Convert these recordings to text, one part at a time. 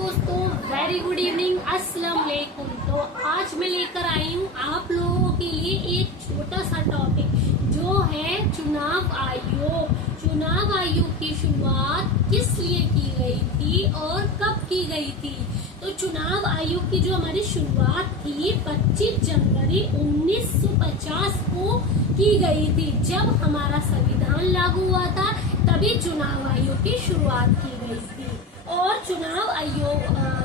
दोस्तों, very good evening, अस्सलाम वालेकुम। तो आज मैं लेकर आई हूँ आप लोगों के लिए एक छोटा सा टॉपिक जो है चुनाव आयोग। चुनाव आयोग की शुरुआत किस लिए की गई थी और कब की गई थी? तो चुनाव आयोग की जो हमारी शुरुआत थी 25 जनवरी 1950 को की गई थी। जब हमारा संविधान लागू हुआ था तभी चुनाव आयोग की शुरुआत की गई थी। और चुनाव आयोग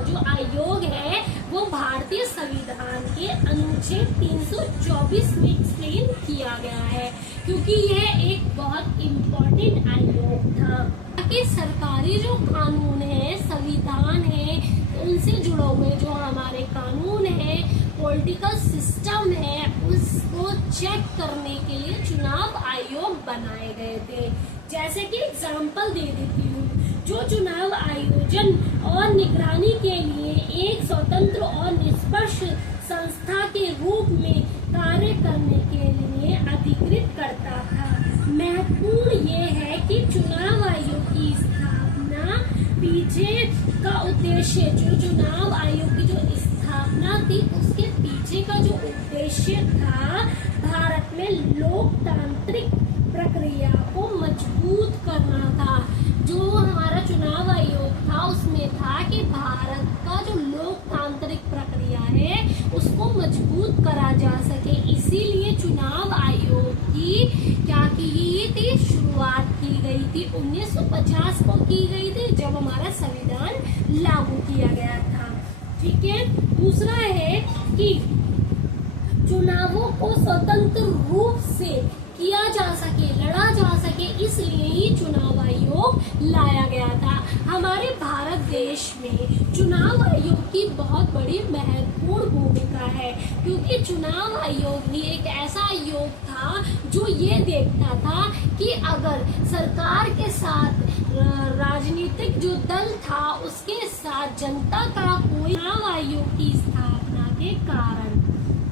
जो आयोग है वो भारतीय संविधान के अनुच्छेद 324 में एक्सप्लेन किया गया है, क्योंकि यह एक बहुत इम्पोर्टेंट आयोग था ताकि सरकारी जो कानून है, संविधान है, उनसे जुड़े हुए जो हमारे कानून है, पॉलिटिकल सिस्टम है, उसको चेक करने के लिए चुनाव आयोग बनाए गए थे। जैसे कि एग्जाम्पल दे देती हूँ, जो चुनाव आयोजन और निगरानी के लिए एक स्वतंत्र और निष्पक्ष संस्था के रूप में कार्य करने के लिए अधिकृत करता था। महत्वपूर्ण ये है कि चुनाव आयोग की स्थापना पीछे का उद्देश्य, जो चुनाव आयोग की जो स्थापना थी उसके पीछे का जो उद्देश्य था, भारत में लोकतांत्रिक प्रक्रिया को मजबूत करना था। जो हमारा चुनाव आयोग था उसमें था कि भारत का जो लोकतांत्रिक प्रक्रिया है उसको मजबूत करा जा सके। इसीलिए चुनाव आयोग की क्या की गई थी? शुरुआत की गई थी 1950 को की गई थी, जब हमारा संविधान लागू किया गया था। ठीक है। दूसरा है कि चुनावों को स्वतंत्र रूप से किया जा सके, लड़ा जा सके, इसलिए ही चुनाव आयोग लाया गया था। हमारे भारत देश में चुनाव आयोग की बहुत बड़ी महत्वपूर्ण भूमिका है, क्योंकि चुनाव आयोग भी एक ऐसा आयोग था जो ये देखता था कि अगर सरकार के साथ राजनीतिक जो दल था उसके साथ जनता का कोई, चुनाव आयोग की स्थापना के कारण,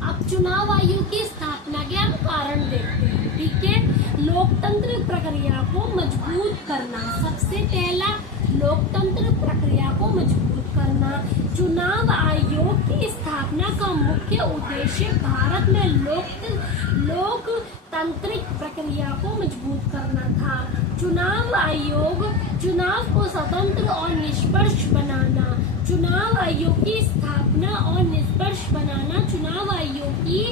अब चुनाव आयोग की स्थापना के हम कारण देखते हैं। ठीक है। लोकतंत्र प्रक्रिया को मजबूत करना, सबसे पहला लोकतंत्र प्रक्रिया को मजबूत करना। चुनाव आयोग की स्थापना का मुख्य उद्देश्य भारत में लोकतांत्रिक प्रक्रिया को मजबूत करना था। चुनाव आयोग चुनाव को स्वतंत्र और निष्पक्ष बनाना। चुनाव आयोग की स्थापना और निष्पक्ष बनाना, चुनाव आयोग की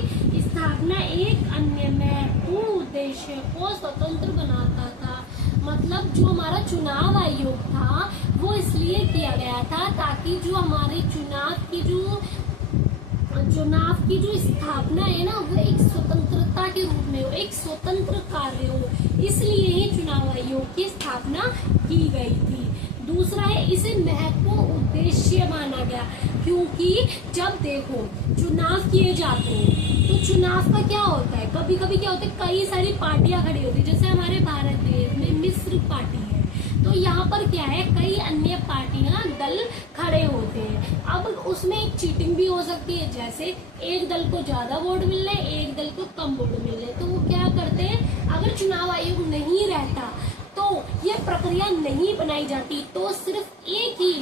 स्थापना एक अन्य महत्वपूर्ण उद्देश्य को स्वतंत्र बनाता था। मतलब जो हमारा चुनाव आयोग था वो इसलिए किया गया था ताकि जो हमारे चुनाव की जो स्थापना है ना वो एक स्वतंत्रता के रूप में हो, एक स्वतंत्र कार्य हो, इसलिए ही चुनाव आयोग की स्थापना की गई थी। दूसरा है, इसे महत्वपूर्ण उद्देश्य माना गया, क्योंकि जब देखो चुनाव किए जाते हैं तो चुनाव का क्या होता है, कभी कभी क्या होता है, कई सारी पार्टियां खड़ी होती है। जैसे हमारे भारत देश में मिश्र पार्टी है, तो यहाँ पर क्या है, कई अन्य पार्टियां दल खड़े होते हैं। अब उसमें एक चीटिंग भी हो सकती है, जैसे एक दल को ज्यादा वोट मिल रहे, एक दल को कम वोट मिल रहे, तो वो क्या करते हैं, अगर चुनाव आयोग नहीं रहता तो ये प्रक्रिया नहीं बनाई जाती, तो सिर्फ एक ही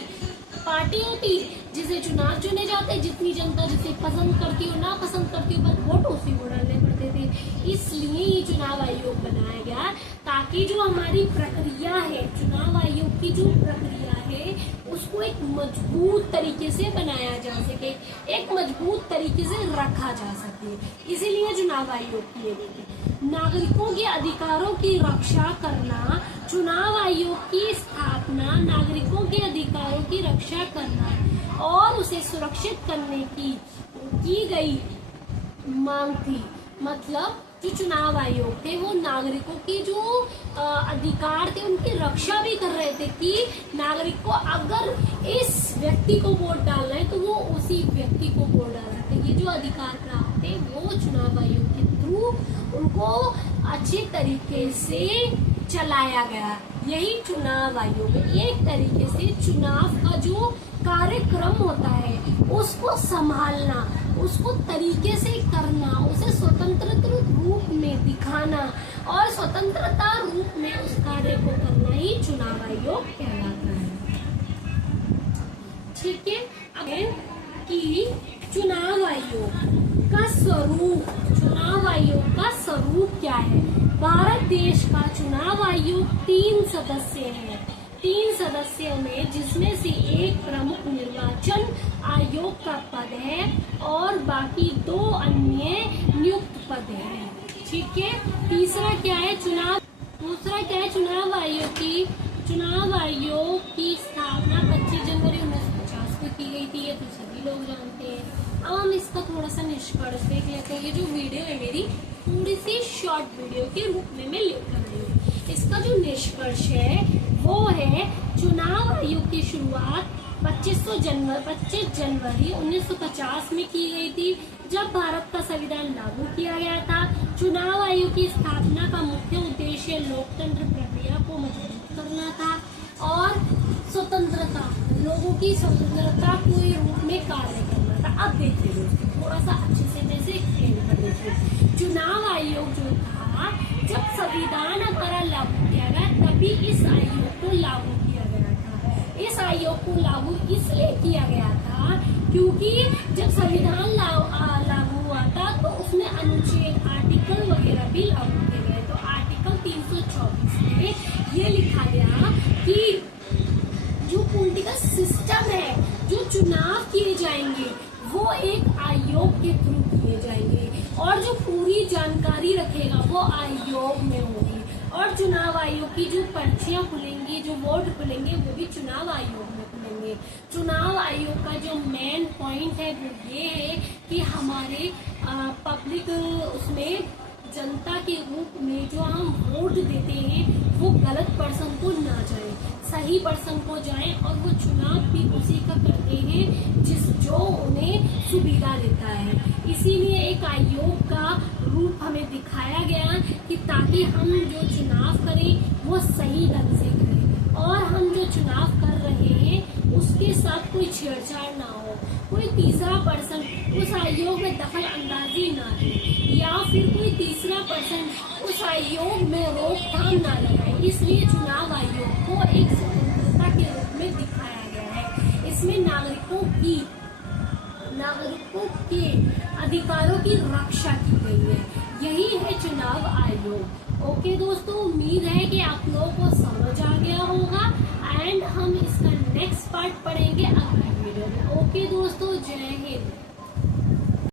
पार्टी होती जिसे चुनाव चुने जाते, जितनी जनता जिसे पसंद करती हो ना पसंद करती हो, बस वोट उसी को डालने पड़ते थे। इसलिए ये चुनाव आयोग बनाया गया ताकि जो हमारी प्रक्रिया है, चुनाव आयोग की जो प्रक्रिया है उसको एक मजबूत तरीके से बनाया जा सके, एक मजबूत तरीके से रखा जा सके। इसीलिए चुनाव आयोग किए गए थे। नागरिकों के अधिकारों की रक्षा करना, चुनाव आयोग की स्थापना नागरिकों के अधिकारों की रक्षा करना और उसे सुरक्षित करने की गई मांग थी। मतलब जो चुनाव आयोग थे वो नागरिकों की जो अधिकार थे उनकी रक्षा भी कर रहे थे कि नागरिक को अगर इस व्यक्ति को वोट डालना है तो वो उसी व्यक्ति को वोट डाल सकते हैं। ये जो अधिकार प्राप्त थे वो चुनाव आयोग के थ्रू उनको अच्छे तरीके से चलाया गया। यही चुनाव आयोग है। एक तरीके से चुनाव का जो कार्यक्रम होता है उसको संभालना, उसको तरीके से करना, उसे स्वतंत्र रूप में दिखाना और स्वतंत्रता रूप में उस कार्य को करना ही चुनाव आयोग कहलाता है। ठीक है। अब कि चुनाव आयोग का स्वरूप, चुनाव आयोग का स्वरूप क्या है। भारत देश का चुनाव आयोग 3 सदस्य है, 3 सदस्यों में, जिसमें से एक प्रमुख निर्वाचन आयोग का पद है और बाकी 2 अन्य नियुक्त पद हैं। ठीक है। तीसरा क्या है दूसरा क्या है चुनाव आयोग की स्थापना 25 जनवरी 1950 को की गई थी, ये तो सभी लोग जानते हैं। अब हम इसका थोड़ा सा निष्कर्ष देख लेते हैं। ये जो वीडियो है मेरी थोड़ी सी शॉर्ट वीडियो के रूप में मैं लेकर आई हूँ। इसका जो निष्कर्ष है वो है चुनाव आयोग की शुरुआत 25 जनवरी 1950 में की गई थी, जब भारत का संविधान लागू किया गया था। चुनाव आयोग की स्थापना का मुख्य उद्देश्य लोकतंत्र प्रक्रिया को मजबूत करना था और स्वतंत्रता, लोगों की स्वतंत्रता के रूप में कार्य करना था। अब देखिए दोस्तों, थोड़ा सा अच्छे से जैसे एक्सप्लेन कर देखिए। चुनाव आयोग जो था, जब संविधान हमारा लागू किया गया तभी इस आयोग को लागू किया गया था। इस आयोग को लागू इसलिए किया गया था क्योंकि जब संविधान लागू हुआ था तो उसमें अनुच्छेद, आर्टिकल वगैरह भी लागू किए गए। तो आर्टिकल 324 में ये लिखा गया कि जो पॉलिटिकल सिस्टम है, जो चुनाव किए जाएंगे वो एक आयोग के थ्रू किए जाएंगे और जो पूरी जानकारी रखेगा वो आयोग में होगी। और चुनाव आयोग की जो पर्चियां खुलेंगी, जो वोट खुलेंगे, वो भी चुनाव आयोग में खुलेंगे। चुनाव आयोग का जो मेन पॉइंट है वो ये है कि हमारे पब्लिक उसमें जनता के रूप में जो हम वोट देते हैं वो गलत पर्सन को ना जाए, सही पर्सन को जाए और वो चुनाव भी उसी का करते हैं जो उन्हें सुविधा देता है। इसीलिए एक आयोग का रूप हमें दिखाया गया कि ताकि हम जो चुनाव करें वो सही ढंग से करें और हम जो चुनाव कर रहे हैं उसके साथ कोई छेड़छाड़ ना हो, कोई तीसरा पर्सन उस आयोग में दखल अंदाजी ना करे या फिर कोई तीसरा पर्सन उस आयोग में रोकथाम ना लगाए। इसलिए चुनाव आयोग को एक स्वतंत्रता के रूप में दिखाया गया है। इसमें नागरिकों के अधिकारों की रक्षा की गई है। यही है चुनाव आयोग। ओके दोस्तों, उम्मीद है कि आप लोगों को समझ आ गया होगा एंड हम इसका नेक्स्ट पार्ट पढ़ेंगे अगली वीडियो में। ओके दोस्तों, जय हिंद।